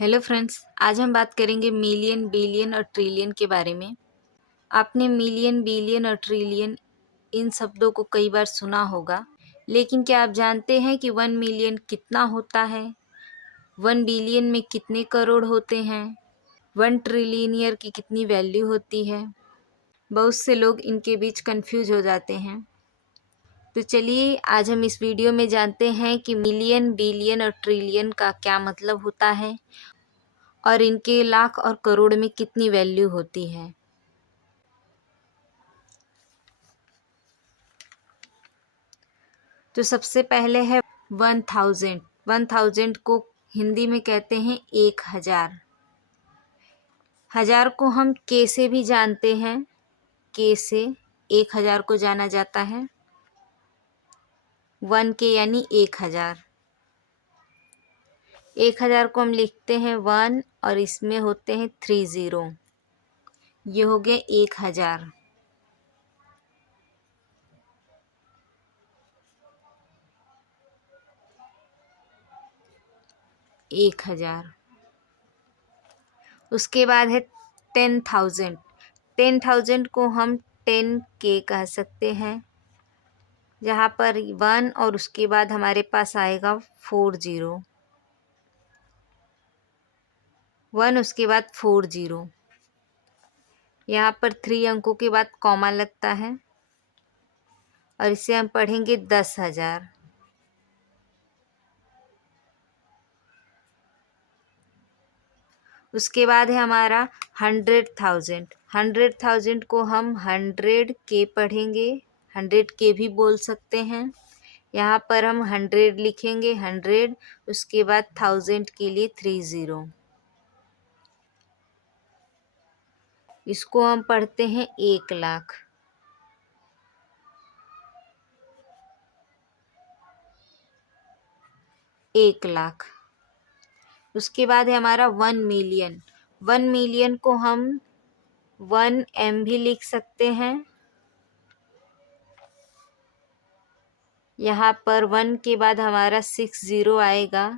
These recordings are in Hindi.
हेलो फ्रेंड्स, आज हम बात करेंगे मिलियन, बिलियन और ट्रिलियन के बारे में। आपने मिलियन, बिलियन और ट्रिलियन इन शब्दों को कई बार सुना होगा, लेकिन क्या आप जानते हैं कि 1 मिलियन कितना होता है? 1 बिलियन में कितने करोड़ होते हैं? 1 ट्रिलियनियर की कितनी वैल्यू होती है? बहुत से लोग इनके बीच कंफ्यूज हो जाते हैं। तो चलिए आज हम इस वीडियो में जानते हैं कि मिलियन, बिलियन और ट्रिलियन का क्या मतलब होता है और इनके लाख और करोड़ में कितनी वैल्यू होती है। तो सबसे पहले है 1000। 1000 को हिंदी में कहते हैं 1000। हजार को हम के से भी जानते हैं। के से 1000 को जाना जाता है। 1 के यानी 1000। 1000 को हम लिखते हैं 1 और इसमें होते हैं 3 ज़ीरो। ये हो गया 1000। एक हजार। उसके बाद है 10,000। 10,000 को हम 10K कह सकते हैं, जहाँ पर 1 और उसके बाद हमारे पास आएगा 4 ज़ीरो। 1 उसके बाद 4 ज़ीरो। यहाँ पर 3 अंकों के बाद कॉमा लगता है और इसे हम पढ़ेंगे 10,000। उसके बाद है हमारा 100,000। 100,000 को हम 100K पढ़ेंगे। 100K भी बोल सकते हैं। यहाँ पर हम 100 लिखेंगे। 100 उसके बाद 1000 के लिए 3 ज़ीरो। इसको हम पढ़ते हैं 1,00,000। एक लाख। उसके बाद है हमारा 1 मिलियन। 1 मिलियन को हम 1M भी लिख सकते हैं। यहाँ पर 1 के बाद हमारा 6 ज़ीरो आएगा।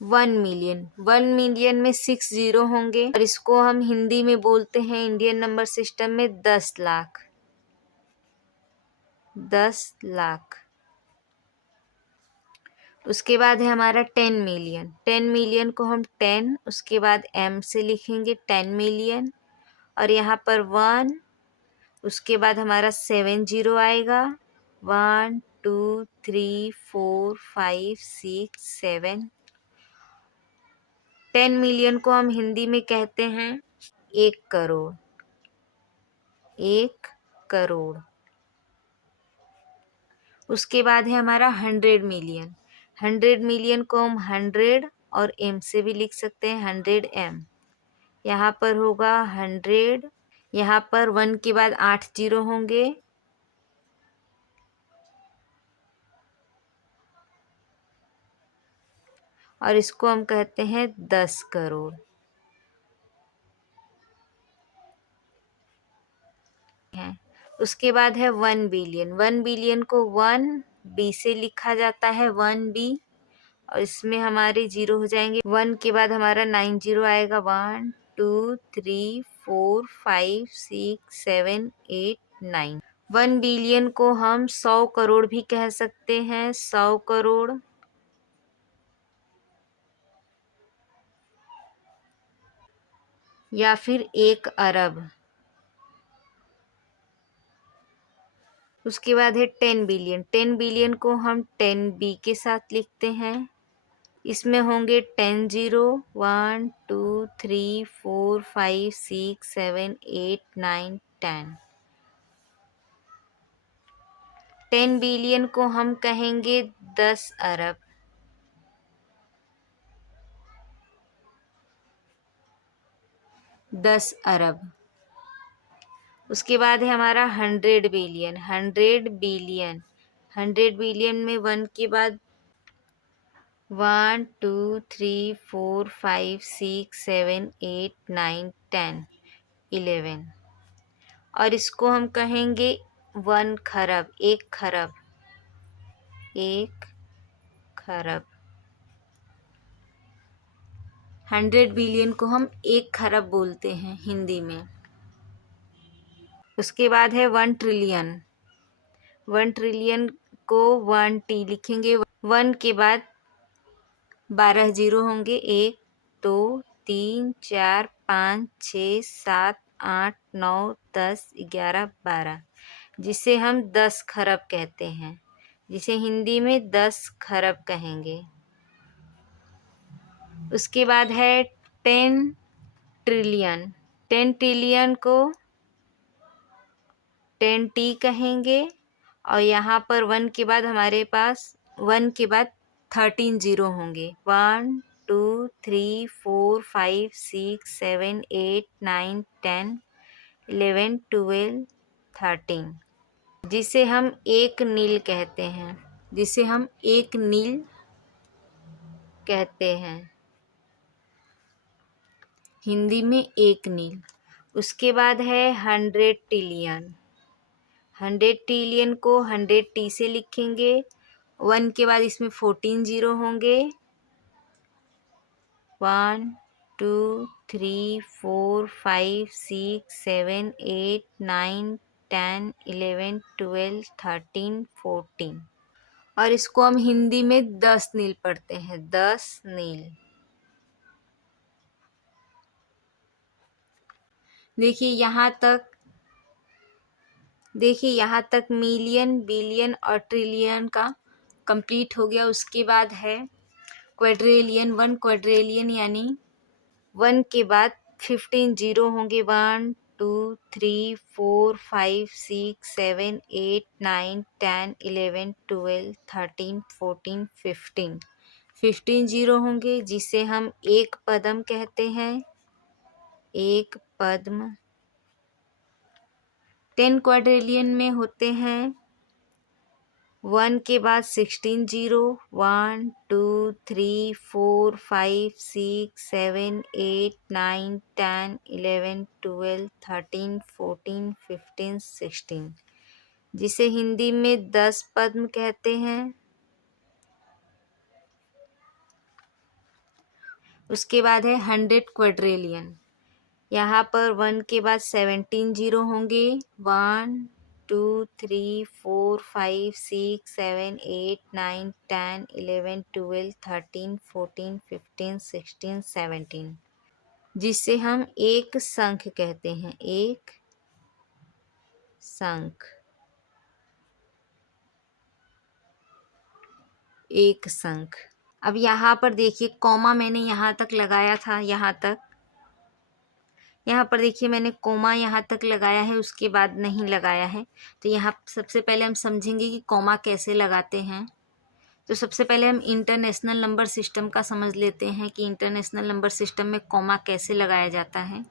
वन मिलियन में 6 ज़ीरो होंगे और इसको हम हिंदी में बोलते हैं इंडियन नंबर सिस्टम में 10 लाख। 10 लाख। उसके बाद है हमारा 10 मिलियन। 10 मिलियन को हम 10 उसके बाद M से लिखेंगे 10 मिलियन और यहाँ पर 1 उसके बाद हमारा 7 ज़ीरो आएगा। 1 2 3 4 5 6 7। 10 मिलियन को हम हिंदी में कहते हैं 1 करोड़। 1 करोड़। उसके बाद है हमारा 100 मिलियन। 100 मिलियन को हम 100 और M से भी लिख सकते हैं 100M। यहाँ पर होगा 100। यहाँ पर 1 के बाद 8 ज़ीरो होंगे और इसको हम कहते हैं 10 करोड़। उसके बाद है 1 बिलियन। 1 बिलियन को 1B से लिखा जाता है 1B और इसमें हमारे ज़ीरो हो जाएंगे। 1 के बाद हमारा 9 ज़ीरो आएगा। 1 2 3 4 5 6 7 8 9। 1 बिलियन को हम 100 करोड़ भी कह सकते हैं। 100 करोड़। या फिर 1 अरब। उसके बाद है 10 बिलियन। 10 बिलियन को हम 10B के साथ लिखते हैं। इसमें होंगे 10 ज़ीरो। 1 2 3 4 5 6 7 8 9 10। 10 बिलियन को हम कहेंगे 10 अरब। 10 अरब। उसके बाद है हमारा 100 बिलियन। 100 बिलियन। 100 बिलियन में 1 के बाद 1 2 3 4 5 6 7 8 9 10 11 और इसको हम कहेंगे 1 खरब। 1 खरब। 1 खरब। 100 बिलियन को हम 1 खरब बोलते हैं हिंदी में। उसके बाद है 1 ट्रिलियन। 1 ट्रिलियन को 1T लिखेंगे। 1 के बाद 12 जीरो होंगे। 1 2 3 4 5 6 7 8 9 10 11 12, जिसे हम 10 खरब कहते हैं, जिसे हिंदी में 10 खरब कहेंगे। उसके बाद है 10 ट्रिलियन। 10 ट्रिलियन को 10T कहेंगे और यहाँ पर 1 के बाद हमारे पास 1 के बाद 13 जीरो होंगे। 1 2 3 4 5 6 7 8 9 10 11 12 13, जिसे हम एक नील कहते हैं, जिसे हम एक नील कहते हैं हिंदी में एक नील। उसके बाद है 100 ट्रिलियन। 100 ट्रिलियन को 100T से लिखेंगे। 1 के बाद इसमें 14 जीरो होंगे। 1 2 3 4 5 6 7 8 9 10 11 12 13 14, और इसको हम हिंदी में 10 नील पढ़ते हैं। 10 नील। देखिए यहाँ तक मिलियन, बिलियन और ट्रिलियन का कंप्लीट हो गया। उसके बाद है क्वाड्रिलियन। 1 क्वाड्रिलियन यानी 1 के बाद 15 जीरो होंगे। 1 2 3 4 5 6 7 8 9 10 11 12 13 14 15, 15 जीरो होंगे, जिसे हम एक पद्म कहते हैं। एक पद्म। 10 क्वाड्रिलियन में होते हैं 1 के बाद 16 जीरो। 1 2 3 4 5 6 7 8 9 10 11 12 13 14 15 16, जिसे हिंदी में 10 पद्म कहते हैं। उसके बाद है 100 क्वाड्रिलियन। यहाँ पर 1 के बाद 17 जीरो होंगे। 1 2 3 4 5 6 7 8 9 10 11 12 13 14 15 16 17, जिसे हम एक शंख कहते हैं। एक शंख। एक शंख। अब यहाँ पर देखिए कॉमा मैंने यहाँ तक लगाया था। यहाँ पर देखिए मैंने कोमा यहाँ तक लगाया है, उसके बाद नहीं लगाया है। तो यहाँ सबसे पहले हम समझेंगे कि कोमा कैसे लगाते हैं। तो सबसे पहले हम इंटरनेशनल नंबर सिस्टम का समझ लेते हैं कि इंटरनेशनल नंबर सिस्टम में कोमा कैसे लगाया जाता है।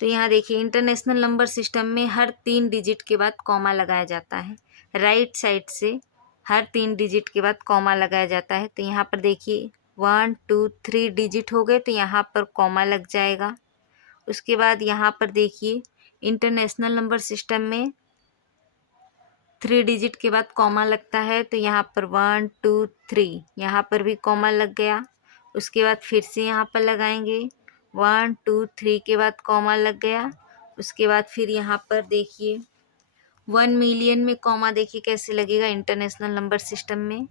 तो यहाँ देखिए इंटरनेशनल नंबर सिस्टम में हर 3 डिजिट के बाद कॉमा लगाया जाता है। राइट साइड से हर 3 डिजिट के बाद कॉमा लगाया जाता है। तो यहाँ पर देखिए 1 2 3 डिजिट हो गए, तो यहाँ पर कॉमा लग जाएगा। उसके बाद यहाँ पर देखिए इंटरनेशनल नंबर सिस्टम में 3 डिजिट के बाद कॉमा लगता है। तो यहाँ पर 1 2 3, यहाँ पर भी कॉमा लग गया। उसके बाद फिर से यहाँ पर लगाएंगे 1 2 3 के बाद कॉमा लग गया। उसके बाद फिर यहाँ पर देखिए 1 मिलियन में कॉमा देखिए कैसे लगेगा इंटरनेशनल नंबर सिस्टम में।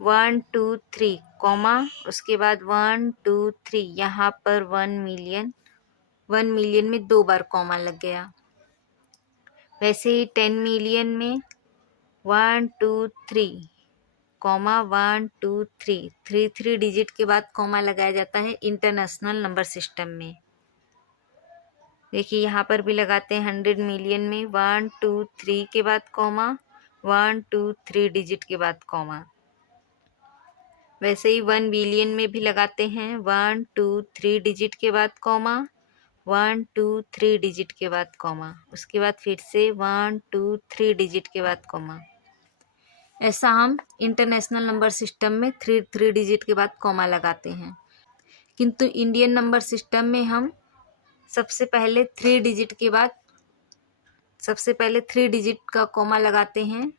1 2 3 कॉमा, उसके बाद 1 2 3, यहाँ पर 1 मिलियन। 1 मिलियन में 2 बार कॉमा लग गया। वैसे ही 10 मिलियन में 1 2 3 कॉमा 1 2 3, 3 डिजिट के बाद कॉमा लगाया जाता है इंटरनेशनल नंबर सिस्टम में। देखिए यहाँ पर भी लगाते हैं 100 मिलियन में 1 2 3 के बाद कॉमा, 1 2 3 डिजिट के बाद कॉमा। वैसे ही 1 बिलियन में भी लगाते हैं 1 2 3 डिजिट के बाद कॉमा, 1 2 3 डिजिट के बाद कॉमा। उसके बाद फिर से 1 2 3 डिजिट के बाद कॉमा। ऐसा हम इंटरनेशनल नंबर सिस्टम में 3 डिजिट के बाद कॉमा लगाते हैं। किंतु इंडियन नंबर सिस्टम में हम सबसे पहले 3 डिजिट का कॉमा लगाते हैं।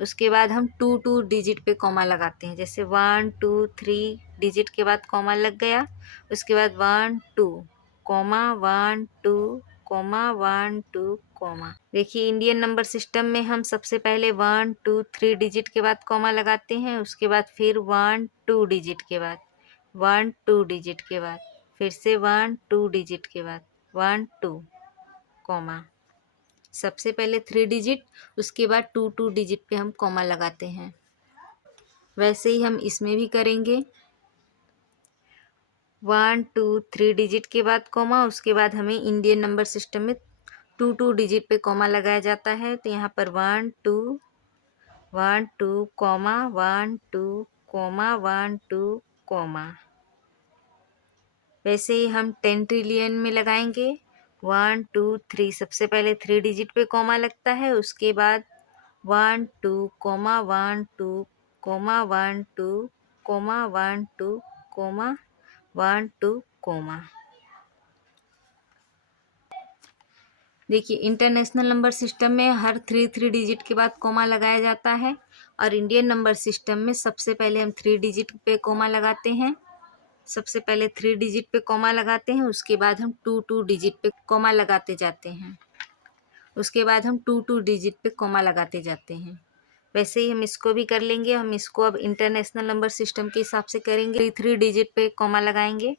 उसके बाद हम 2 डिजिट पे कॉमा लगाते हैं, जैसे 1 2 3 डिजिट के बाद कॉमा लग गया, उसके बाद 1 2 कॉमा 1 2 कॉमा 1 2 कॉमा। देखिए इंडियन नंबर सिस्टम में हम सबसे पहले 1 2 3 डिजिट के बाद कॉमा लगाते हैं, उसके बाद फिर 1 2 डिजिट के बाद 1 2 डिजिट के बाद फिर से 1 2 डिजिट के बाद 1 2 कॉमा। सबसे पहले 3 डिजिट, उसके बाद 2 डिजिट पे हम कॉमा लगाते हैं। वैसे ही हम इसमें भी करेंगे। 1 2 3 डिजिट के बाद कॉमा, उसके बाद हमें इंडियन नंबर सिस्टम में 2 डिजिट पे कॉमा लगाया जाता है। तो यहाँ पर 1 2 कॉमा 1 2 कॉमा 1 2 कॉमा। वैसे ही हम 10 ट्रिलियन में लगाएंगे। 1 2 3, सबसे पहले 3 डिजिट पे कॉमा लगता है, उसके बाद 1 2 comma 1 2 comma 1 2 comma 1 2 comma 1 2 comma. देखिए इंटरनेशनल नंबर सिस्टम में हर 3 डिजिट के बाद कॉमा लगाया जाता है, और इंडियन नंबर सिस्टम में सबसे पहले हम 3 डिजिट पे कॉमा लगाते हैं। सबसे पहले 3 डिजिट पे कॉमा लगाते हैं, उसके बाद हम 2 डिजिट पे कॉमा लगाते जाते हैं। उसके बाद हम 2 डिजिट पे कॉमा लगाते जाते हैं। वैसे ही हम इसको भी कर लेंगे। हम इसको अब इंटरनेशनल नंबर सिस्टम के हिसाब से करेंगे। 3 डिजिट पे कॉमा लगाएंगे।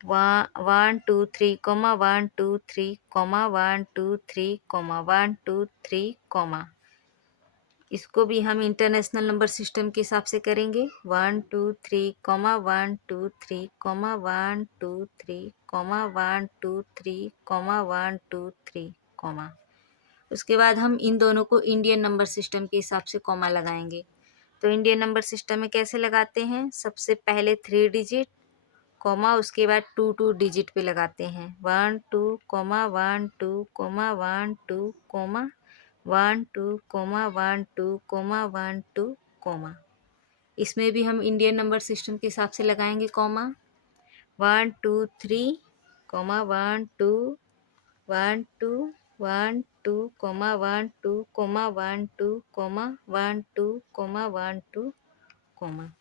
1 2 3 कॉमा 1 2 3 कॉमा 1 2 3 कॉमा 1 2 3 कॉमा। इसको भी हम इंटरनेशनल नंबर सिस्टम के हिसाब से करेंगे। 1 2 3 comma 1 2 3 comma 1 2 3 comma 1 2 3 comma 1 2 3 comma. उसके बाद हम इन दोनों को इंडियन नंबर सिस्टम के हिसाब से कॉमा लगाएंगे। तो इंडियन नंबर सिस्टम में कैसे लगाते हैं? सबसे पहले 3 डिजिट कॉमा, उसके बाद 2 डिजिट पे लगाते हैं। 1 2 comma 1 2 comma 1 2 comma 1 2 comma 1 2 comma 1 2 comma. इसमें भी हम इंडियन नंबर सिस्टम के हिसाब से लगाएंगे comma. 1 2 3 comma 1 2 1 2 1 2 comma 1 2 comma 1 2 comma 1 2 comma 1 2 comma.